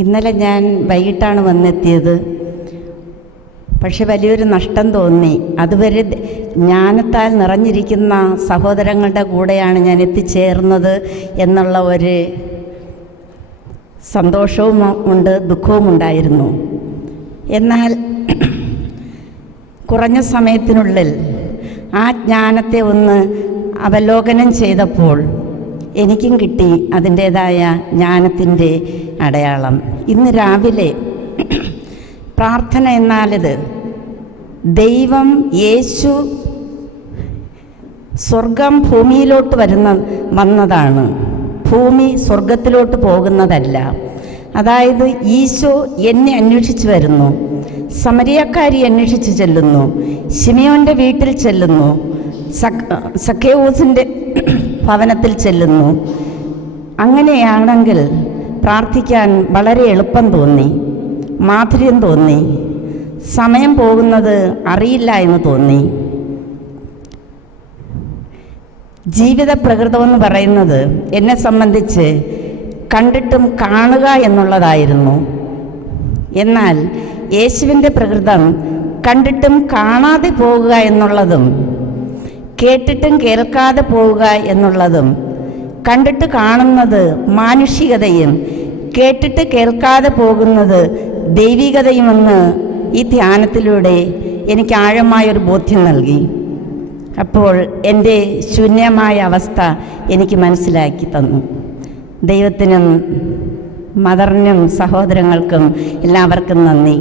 ഇന്നലെ ഞാൻ വൈകിട്ടാണ് വന്നെത്തിയത്. പക്ഷെ വലിയൊരു നഷ്ടം തോന്നി. അതുവരെ ജ്ഞാനത്താൽ നിറഞ്ഞിരിക്കുന്ന സഹോദരങ്ങളുടെ കൂടെയാണ് ഞാൻ എത്തിച്ചേർന്നത് എന്നുള്ള ഒരു സന്തോഷവും ഉണ്ട്, ദുഃഖവും ഉണ്ടായിരുന്നു. എന്നാൽ കുറഞ്ഞ സമയത്തിനുള്ളിൽ ആ ജ്ഞാനത്തെ ഒന്ന് അവലോകനം ചെയ്തപ്പോൾ എനിക്കും കിട്ടി അതിൻ്റേതായ ജ്ഞാനത്തിൻ്റെ അടയാളം. ഇന്ന് രാവിലെ പ്രാർത്ഥന എന്നാലിത് ദൈവം യേശു സ്വർഗം ഭൂമിയിലോട്ട് വന്നതാണ്, ഭൂമി സ്വർഗത്തിലോട്ട് പോകുന്നതല്ല. അതായത് ഈശോ എന്നെ അന്വേഷിച്ച് വരുന്നു, സമരിയക്കാരി അന്വേഷിച്ച് ചെല്ലുന്നു, ശിമിയോൻ്റെ വീട്ടിൽ ചെല്ലുന്നു, സക്കേവൂസിൻ്റെ ഭവനത്തിൽ ചെല്ലുന്നു. അങ്ങനെയാണെങ്കിൽ പ്രാർത്ഥിക്കാൻ വളരെ എളുപ്പം തോന്നി, മാധുര്യം തോന്നി, സമയം പോകുന്നത് അറിയില്ല എന്ന് തോന്നി. ജീവിത പ്രകൃതമെന്ന് പറയുന്നത് എന്നെ സംബന്ധിച്ച് കണ്ടിട്ടും കാണുക എന്നുള്ളതായിരുന്നു. എന്നാൽ യേശുവിൻ്റെ പ്രകൃതം കണ്ടിട്ടും കാണാതെ പോകുക എന്നുള്ളതും കേട്ടിട്ടും കേൾക്കാതെ പോവുക എന്നുള്ളതും, കണ്ടിട്ട് കാണുന്നത് മാനുഷികതയും കേട്ടിട്ട് കേൾക്കാതെ പോകുന്നത് ദൈവികതയുമെന്ന് ഈ ധ്യാനത്തിലൂടെ എനിക്ക് ആഴമായൊരു ബോധ്യം നൽകി. അപ്പോൾ എൻ്റെ ശൂന്യമായ അവസ്ഥ എനിക്ക് മനസ്സിലാക്കി തന്നു. ദൈവത്തിനും മദറിനും സഹോദരങ്ങൾക്കും എല്ലാവർക്കും നന്ദി.